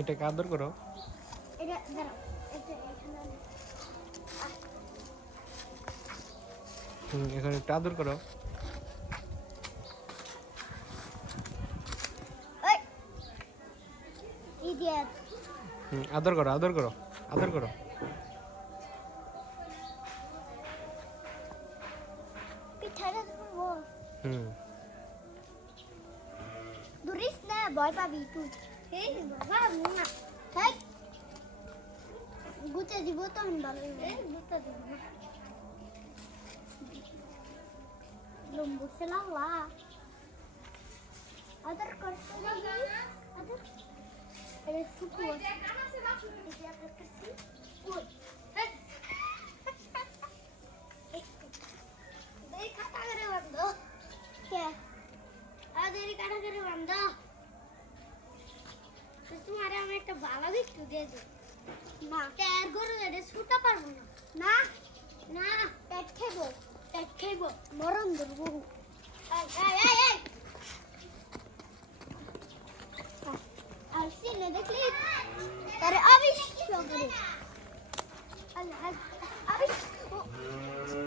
এটাকে আদর করো। এটা দাঁড়াও, এটা এখানে এখানে একটু আদর করো। ওই ইডিয়েট। আদর করো, আদর করো, আদর করো। পিঠাটা ধরবো। ধরিস না, ভয় পাবি তুই। এই বাবা না, হেই গুতে দিব তো আমি ভালো। এই গুতে দিব না, লম্বু সেলাওয়া আদর করতে যাই। আদর এটা সুকু আছে কানা সে বাসু দিতে আদর করছি। ওই এই খাতা করে বন্ধ কে আদের কাটা করে বন্ধ। তোমারে আমি একটা ভালো গিফট দিয়ে দেব। না টায়ার গরু এটা ছুটা পারবো না। না না পেট খাইবো, পেট খাইবো, মরণ ধরবো। এই এই এই এই আর সিনে দেখলি তারে অবিশ্বাস করে